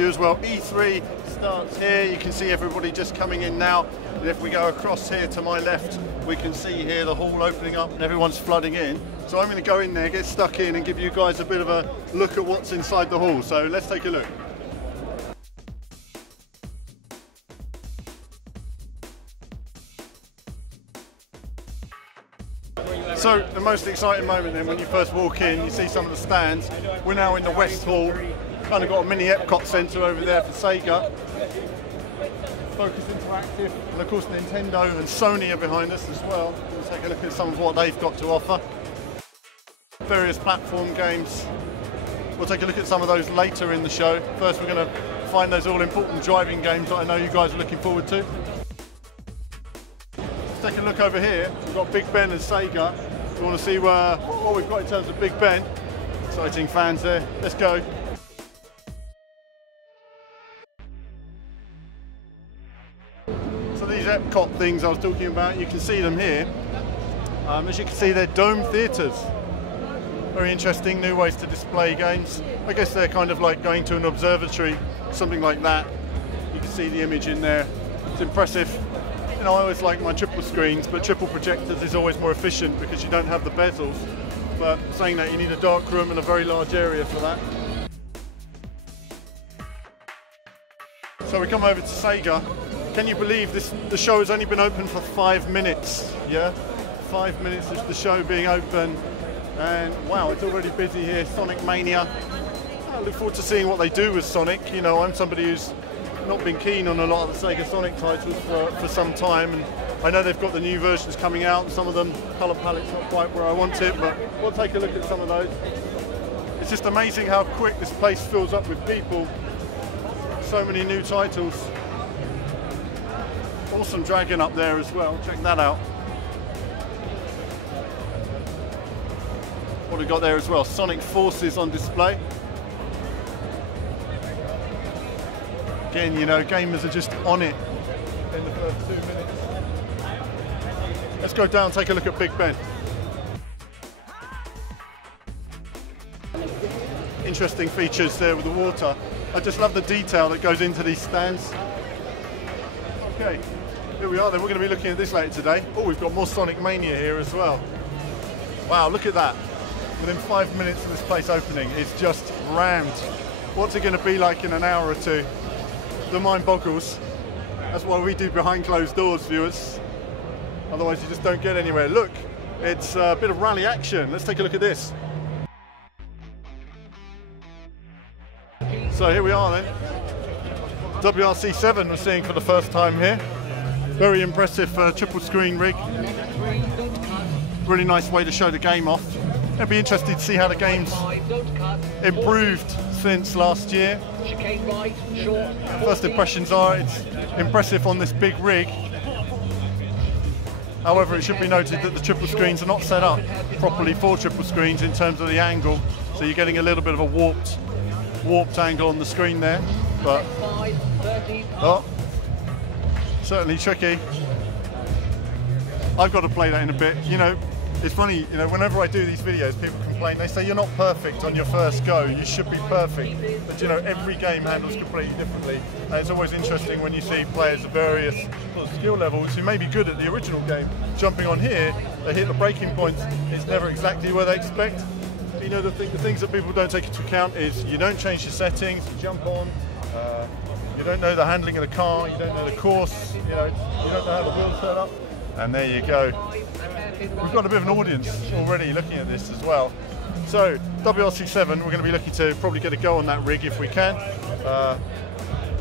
viewers. Well, E3 starts here. You can see everybody just coming in now. And if we go across here to my left, we can see here the hall opening up and everyone's flooding in. So I'm going to go in there, get stuck in and give you guys a bit of a look at what's inside the hall. So let's take a look. So the most exciting moment then, when you first walk in, you see some of the stands. We're now in the West Hall, kind of got a mini Epcot Centre over there for Sega. Focus Interactive, and of course Nintendo and Sony are behind us as well. We'll take a look at some of what they've got to offer. Various platform games. We'll take a look at some of those later in the show. First we're going to find those all-important driving games that I know you guys are looking forward to. Let's take a look over here. We've got Big Ben and Sega. We want to see what we've got in terms of Big Ben. Exciting fans there. Let's go. So these Epcot things I was talking about, you can see them here. As you can see, they're dome theatres. Very interesting, new ways to display games. I guess they're kind of like going to an observatory, something like that. You can see the image in there. It's impressive. You know, I always like my triple screens, but triple projectors is always more efficient because you don't have the bezels. But saying that, you need a dark room and a very large area for that. So we come over to Sega. Can you believe the show has only been open for 5 minutes? Yeah, 5 minutes of the show being open, and wow, it's already busy here. Sonic Mania. I look forward to seeing what they do with Sonic. You know, I'm somebody who's not been keen on a lot of the Sega Sonic titles for some time, and I know they've got the new versions coming out, and some of them colour palette's not quite where I want it, but we'll take a look at some of those. It's just amazing how quick this place fills up with people. So many new titles. Awesome Dragon up there as well, check that out. What have we got there as well? Sonic Forces on display. Again, you know, gamers are just on it in the first 2 minutes. Let's go down and take a look at Big Ben. Interesting features there with the water. I just love the detail that goes into these stands. Okay, here we are then. We're going to be looking at this later today. Oh, we've got more Sonic Mania here as well. Wow, look at that. Within 5 minutes of this place opening, it's just rammed. What's it going to be like in an hour or two? The mind boggles. That's why we do behind closed doors, viewers. Otherwise you just don't get anywhere. Look, it's a bit of rally action. Let's take a look at this. So here we are then. WRC7 we're seeing for the first time here. Very impressive triple screen rig. Really nice way to show the game off. It'll be interesting to see how the game's improved since last year. First impressions are it's impressive on this big rig. However, it should be noted that the triple screens are not set up properly for triple screens in terms of the angle, so you're getting a little bit of a warped angle on the screen there. But oh, certainly tricky. I've got to play that in a bit. You know, it's funny, you know, whenever I do these videos, people complain, they say you're not perfect on your first go, you should be perfect. But you know, every game handles completely differently. And it's always interesting when you see players of various skill levels who may be good at the original game, jumping on here, they hit the breaking points, it's never exactly where they expect. You know, the things that people don't take into account is you don't change your settings, you jump on, you don't know the handling of the car, you don't know the course, you know, you don't know how the wheels turn up. And there you go. We've got a bit of an audience already looking at this as well. So WRC7, we're going to be looking to probably get a go on that rig if we can.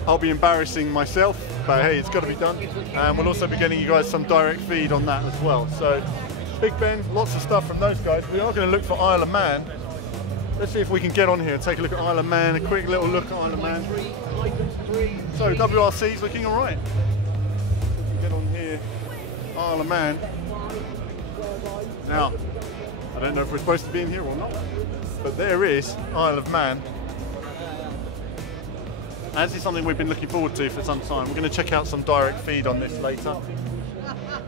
I'll be embarrassing myself, but hey, it's got to be done. And we'll also be getting you guys some direct feed on that as well. So Big Ben, lots of stuff from those guys. We are going to look for Isle of Man. Let's see if we can get on here and take a look at Isle of Man, a quick little look at Isle of Man. So WRC's looking all right. Get on here, Isle of Man. Now, I don't know if we're supposed to be in here or not, but there is Isle of Man. And this is something we've been looking forward to for some time. We're going to check out some direct feed on this later.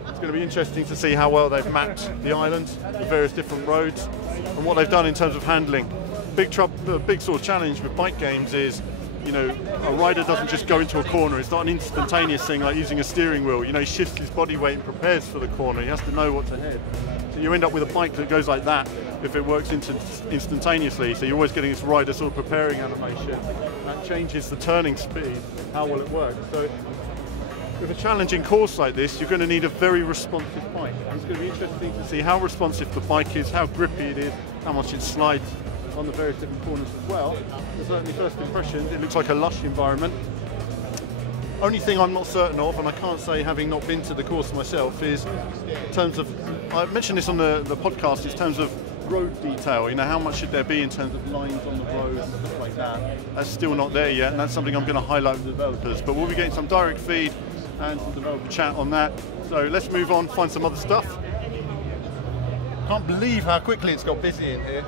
It's going to be interesting to see how well they've mapped the island, the various different roads, and what they've done in terms of handling. Big sort of challenge with bike games is you know, a rider doesn't just go into a corner. It's not an instantaneous thing like using a steering wheel. You know, he shifts his body weight and prepares for the corner. He has to know what's ahead. So you end up with a bike that goes like that if it works instantaneously. So you're always getting this rider sort of preparing animation. That changes the turning speed, how well it works. So with a challenging course like this, you're going to need a very responsive bike. It's going to be interesting to see how responsive the bike is, how grippy it is, how much it slides on the various different corners as well. But certainly first impressions, it looks like a lush environment. Only thing I'm not certain of, and I can't say having not been to the course myself, is in terms of, I mentioned this on the podcast, in terms of road detail, you know, how much should there be in terms of lines on the road and stuff like that. That's still not there yet, and that's something I'm going to highlight with the developers. But we'll be getting some direct feed and some developer chat on that. So let's move on, find some other stuff. Can't believe how quickly it's got busy in here.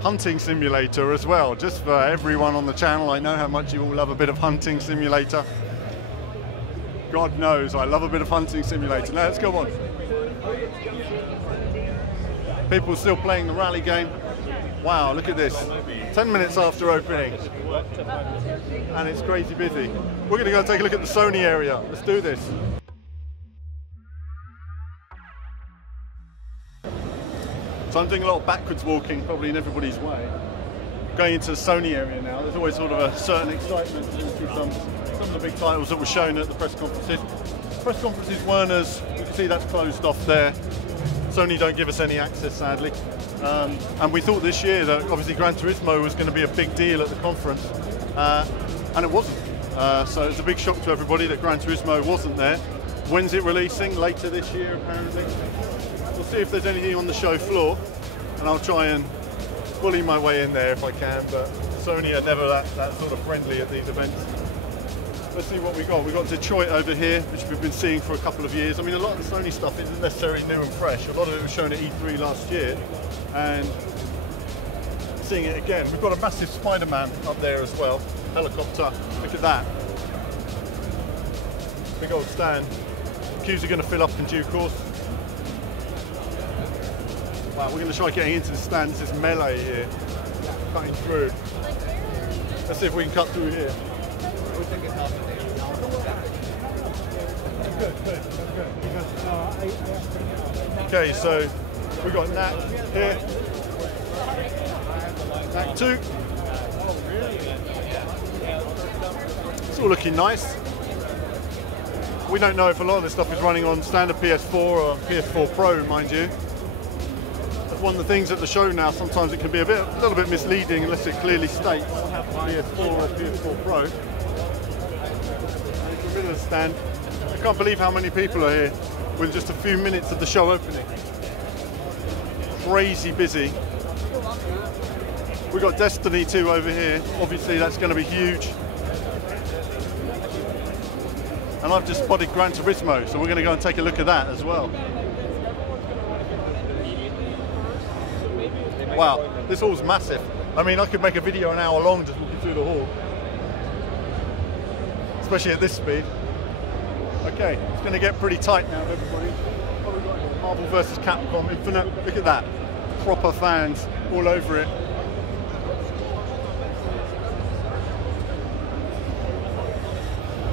Hunting simulator as well, just for everyone on the channel. I know how much you all love a bit of hunting simulator. God knows I love a bit of hunting simulator. Now let's go on. People still playing the rally game. Wow, look at this. 10 minutes after opening. And it's crazy busy. We're going to go take a look at the Sony area. Let's do this. So I'm doing a lot of backwards walking, probably in everybody's way. Going into the Sony area now, there's always sort of a certain excitement to some of the big titles that were shown at the press conferences. Press conferences weren't as, you can see that's closed off there. Sony don't give us any access, sadly. And we thought this year that obviously Gran Turismo was going to be a big deal at the conference, and it wasn't. So it's a big shock to everybody that Gran Turismo wasn't there. When's it releasing? Later this year, apparently. We'll see if there's anything on the show floor, and I'll try and bully my way in there if I can, but Sony are never that sort of friendly at these events. Let's see what we got. We've got Detroit over here, which we've been seeing for a couple of years. I mean, a lot of the Sony stuff isn't necessarily new and fresh. A lot of it was shown at E3 last year, and seeing it again. We've got a massive Spider-Man up there as well. Helicopter, look at that. Big old stand. Queues are going to fill up in due course. Wow, we're going to try getting into the stand. This is melee here, cutting through. Let's see if we can cut through here. Okay, so we've got Nat here. Nat 2. It's all looking nice. We don't know if a lot of this stuff is running on standard PS4 or PS4 Pro, mind you. That's one of the things at the show now. Sometimes it can be a little bit misleading unless it clearly states PS4 or PS4 Pro. It's a bit of a stand. I can't believe how many people are here with just a few minutes of the show opening. Crazy busy. We've got Destiny 2 over here. Obviously that's going to be huge. And I've just spotted Gran Turismo, so we're going to go and take a look at that as well. Wow, this hall's massive. I mean, I could make a video an hour long just walking through the hall. Especially at this speed. Okay, it's going to get pretty tight now, everybody. What have we got here? Marvel vs. Capcom Infinite. Look at that. Proper fans all over it.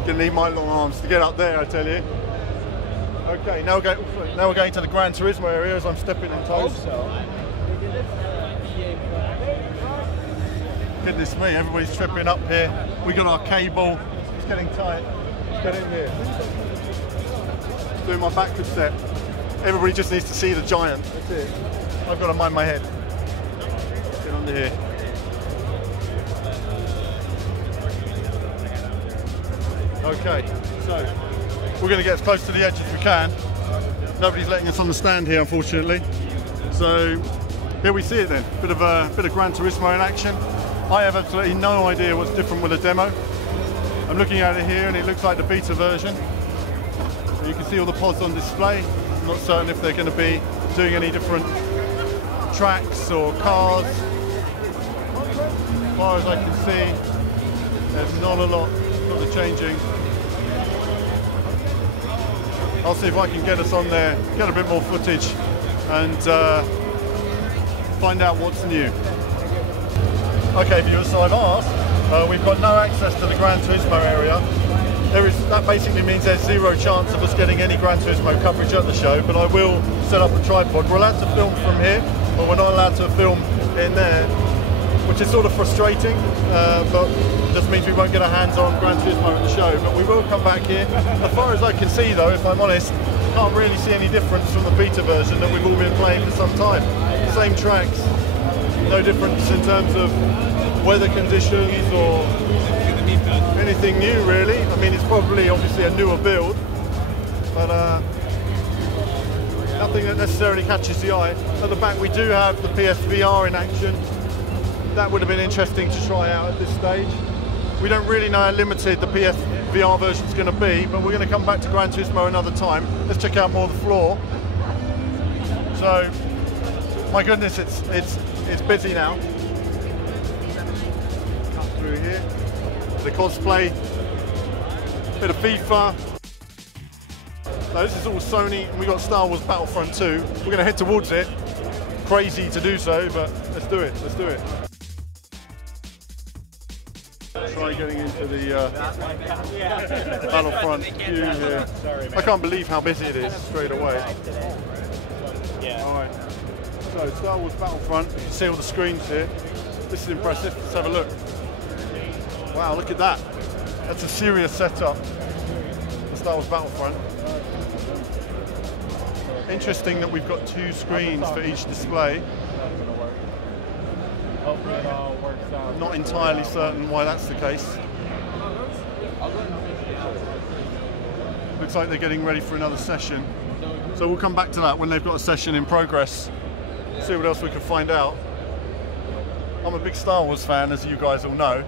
Gonna need my long arms to get up there, I tell you. Okay, now we're going to the Gran Turismo area as I'm stepping on toes. Goodness me, everybody's tripping up here. We got our cable. It's getting tight. Let's get in here. Doing my backward step. Everybody just needs to see the giant. That's it. I've got to mind my head. Get under here. Okay, so we're going to get as close to the edge as we can. Nobody's letting us on the stand here, unfortunately. So here we see it then. Bit of Gran Turismo in action. I have absolutely no idea what's different with the demo. I'm looking at it here and it looks like the beta version. So you can see all the pods on display. I'm not certain if they're going to be doing any different tracks or cars. As far as I can see, there's not a lot changing. I'll see if I can get us on there, get a bit more footage, and find out what's new. Okay viewers, so I've asked, we've got no access to the Gran Turismo area. That basically means there's zero chance of us getting any Gran Turismo coverage at the show, but I will set up a tripod. We're allowed to film from here, but we're not allowed to film in there, which is sort of frustrating, but it just means we won't get our hands on Gran Turismo at the show, but we will come back here. As far as I can see though, if I'm honest, can't really see any difference from the beta version that we've all been playing for some time. Same tracks, no difference in terms of weather conditions or anything new really. I mean, it's probably obviously a newer build, but nothing that necessarily catches the eye. At the back we do have the PSVR in action. That would have been interesting to try out at this stage. We don't really know how limited the PSVR version is going to be, but we're going to come back to Gran Turismo another time. Let's check out more of the floor. So, my goodness, it's busy now. Up through here, the cosplay, bit of FIFA. Now this is all Sony, and we got Star Wars Battlefront 2. We're going to head towards it. Crazy to do so, but let's do it. Let's do it. Try getting into the Battlefront queue here. I can't believe how busy it is straight away. Alright, so Star Wars Battlefront, you can see all the screens here. This is impressive, let's have a look. Wow, look at that. That's a serious setup for Star Wars Battlefront. Interesting that we've got 2 screens for each display. Not entirely certain why that's the case. Looks like they're getting ready for another session. So we'll come back to that when they've got a session in progress. See what else we can find out. I'm a big Star Wars fan, as you guys all know.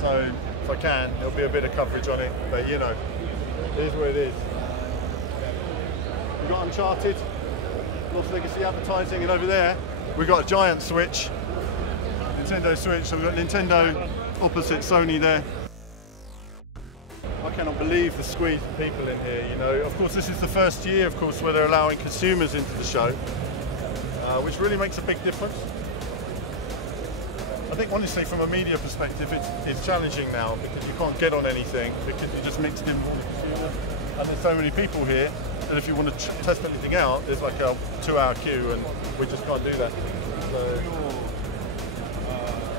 So if I can, there'll be a bit of coverage on it. But you know, it is what it is. We've got Uncharted, Lost Legacy advertising, and over there we've got a giant Switch. Nintendo Switch, so we've got Nintendo opposite Sony there. I cannot believe the squeeze of people in here, you know. Of course, this is the first year, of course, where they're allowing consumers into the show, which really makes a big difference. I think, honestly, from a media perspective, it's challenging now because you can't get on anything because you just mixed in with all the consumers. And there's so many people here that if you want to test anything out, there's like a 2-hour queue and we just can't do that. So,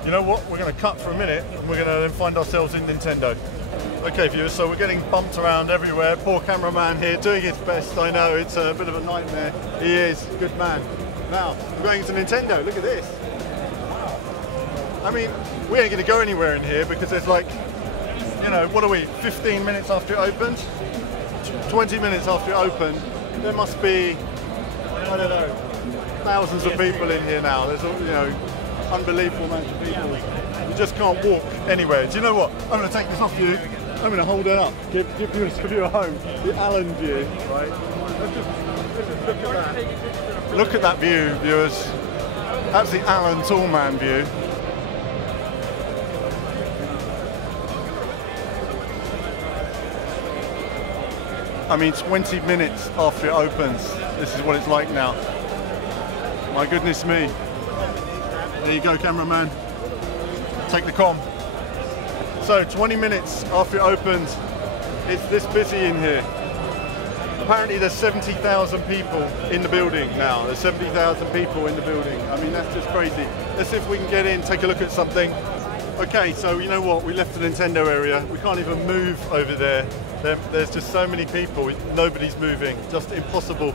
you know what, we're going to cut for a minute and we're going to then find ourselves in Nintendo. Okay viewers, so we're getting bumped around everywhere. Poor cameraman here doing his best. I know, it's a bit of a nightmare. He is, good man. Now, we're going to Nintendo, look at this. I mean, we ain't going to go anywhere in here because there's like, you know, what are we, 15 minutes after it opens? 20 minutes after it opened, there must be, I don't know, thousands of people in here now. There's, you know, unbelievable amount of people. You just can't walk anywhere. Do you know what? I'm going to take this off you. I'm going to hold it up. Give you a home. The Allen view, right? Let's just look at that. Look at that view, viewers. That's the Allen Tallman view. I mean, 20 minutes after it opens, this is what it's like now. My goodness me. There you go, cameraman. Take the comm. So 20 minutes after it opens, it's this busy in here. Apparently there's 70,000 people in the building now. There's 70,000 people in the building. I mean, that's just crazy. Let's see if we can get in, take a look at something. Okay, so you know what? We left the Nintendo area. We can't even move over there. There's just so many people. Nobody's moving. Just impossible.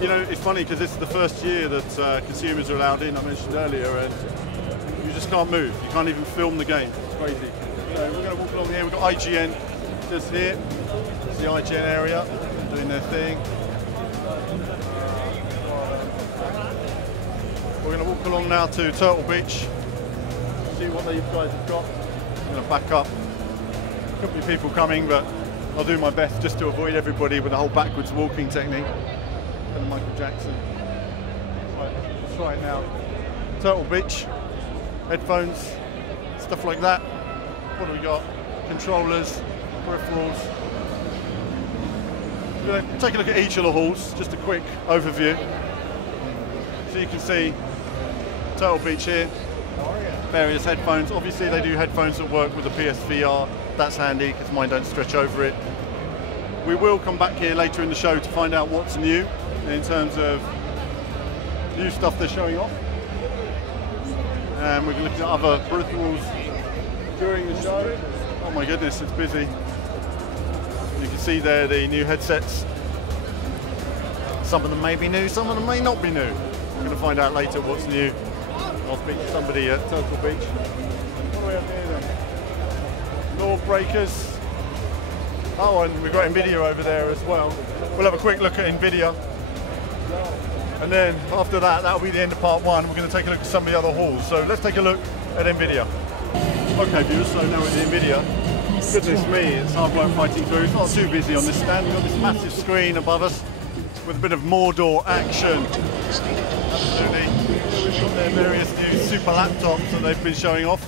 You know, it's funny because this is the first year that consumers are allowed in, I mentioned earlier, and you just can't move. You can't even film the game. It's crazy. So we're going to walk along here. We've got IGN just here. It's the IGN area doing their thing. We're going to walk along now to Turtle Beach. See what these guys have got. I'm going to back up. Could be people coming, but I'll do my best just to avoid everybody with the whole backwards walking technique. And Michael Jackson. Right, let's try it now. Turtle Beach, headphones, stuff like that. What do we got? Controllers, peripherals. We're going to take a look at each of the halls, just a quick overview. So you can see Turtle Beach here. Various headphones. Obviously they do headphones that work with the PSVR. That's handy because mine don't stretch over it. We will come back here later in the show to find out what's new in terms of new stuff they're showing off. And we're looking at other peripherals during the show. Oh my goodness, it's busy. You can see there the new headsets. Some of them may be new, some of them may not be new. We're going to find out later what's new. I'll speak to somebody at Turtle Beach. What do we have here then? Law Breakers. Oh, and we've got Nvidia over there as well. We'll have a quick look at Nvidia. And then after that, that'll be the end of part one. We're going to take a look at some of the other halls. So let's take a look at Nvidia. Okay viewers, so now at the Nvidia. Goodness me, it's hard work fighting through. It's not too busy on this stand. We've got this massive screen above us with a bit of Mordor action. Absolutely. We've got their various new super laptops that they've been showing off,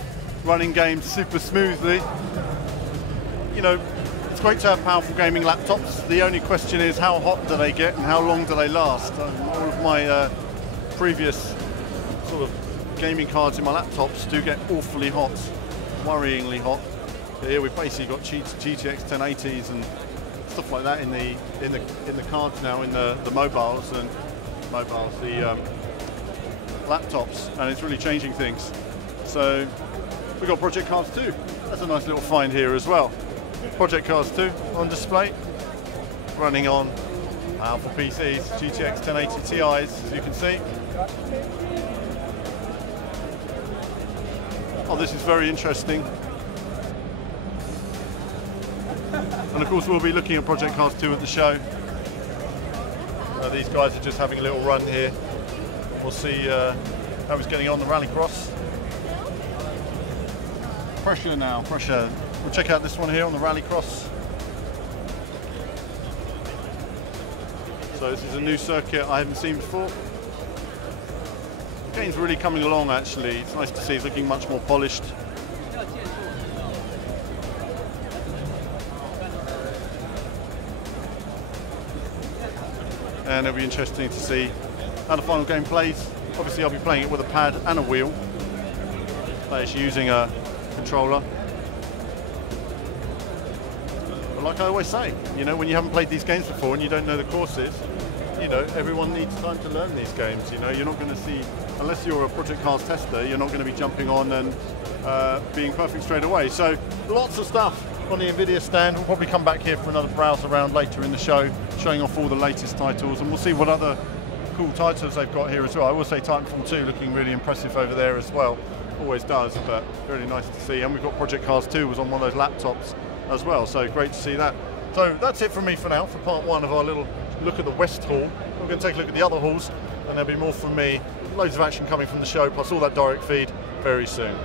running games super smoothly. You know, it's great to have powerful gaming laptops. The only question is how hot do they get and how long do they last? All of my previous sort of gaming cards in my laptops do get awfully hot, worryingly hot. But here we've basically got GTX 1080s and stuff like that in the cards now, in the mobiles, the laptops, and it's really changing things. So we've got Project Cars 2. That's a nice little find here as well. Project Cars 2 on display, running on powerful PCs, GTX 1080 Ti's, as you can see. Oh, this is very interesting. And of course we'll be looking at Project Cars 2 at the show. These guys are just having a little run here. We'll see how it's getting on the rallycross. Pressure now, pressure. We'll check out this one here on the rallycross. So this is a new circuit I haven't seen before. The game's really coming along actually. It's nice to see it's looking much more polished. And it'll be interesting to see how the final game plays. Obviously I'll be playing it with a pad and a wheel. But it's using a controller. But like I always say, you know, when you haven't played these games before and you don't know the courses, you know, everyone needs time to learn these games. You know, you're not going to see, unless you're a Project Cars tester, you're not going to be jumping on and being perfect straight away. So lots of stuff on the Nvidia stand. We'll probably come back here for another browse around later in the show, showing off all the latest titles, and we'll see what other cool titles they've got here as well. I will say Titanfall 2 looking really impressive over there as well. Always does, but really nice to see. And we've got Project Cars 2 was on one of those laptops as well, so great to see that. So that's it from me for now, for part one of our little look at the West Hall. We're going to take a look at the other halls, and there'll be more from me. Loads of action coming from the show, plus all that direct feed very soon.